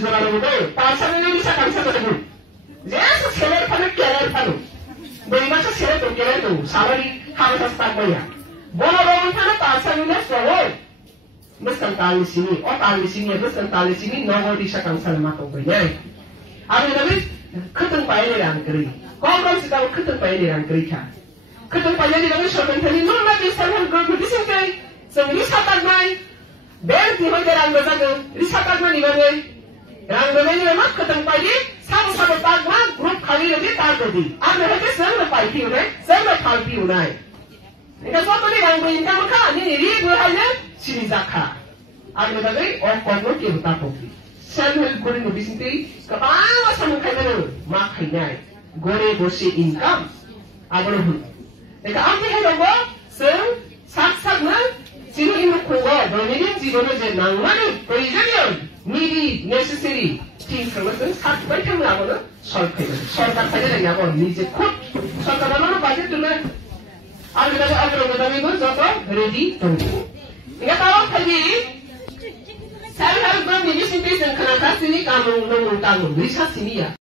기존하는 따사는 리사 강사거든. 제서 세례 파는 깨를 파는. 너희가 세례도 깨도 사월이 하면서 딱 거야. 뭐라고 파는 따사는 서워. 무슨 딸이 시니, 딸이 시니, 무슨 딸이 시니, 너가 리사 강사를 맡고 거야. 아무래도 그등 바이레랑 그리. 거기서 그등 바이레랑 그리 차. 그등 바이레랑 쇼핑하니 놀라게 사는 거 그리신게. 리사 딱만 내 디호대랑 거자는 리사 딱만 이거는 Ranggaman mak keteng pagi sama-sama tagman grup kali lagi tagodi. Ada lagi semua pagi unai, semua pagi unai. Ini suatu ni ranggaman kamu kan ini ribu hanya sini zakha. Ada lagi orang orang yang bertakopi. Semua goreng lebih sini kepala sama kayak mak hanya goreng bersih income. Ada lagi. Jika apa yang ada sak-sak man sini ini kuat. Dominan jiwa je nangman provision. 미리 necessary things 그것은 사건을 평가하고는 설득 사례냐고 이제 곧 설득하면 바짓들면 알고다가 그다음에 저거 ready 동고 이게 바로 팔기 사회하는 건 미리 신비생 그나 갔으니까 농농 땅 의사심이야.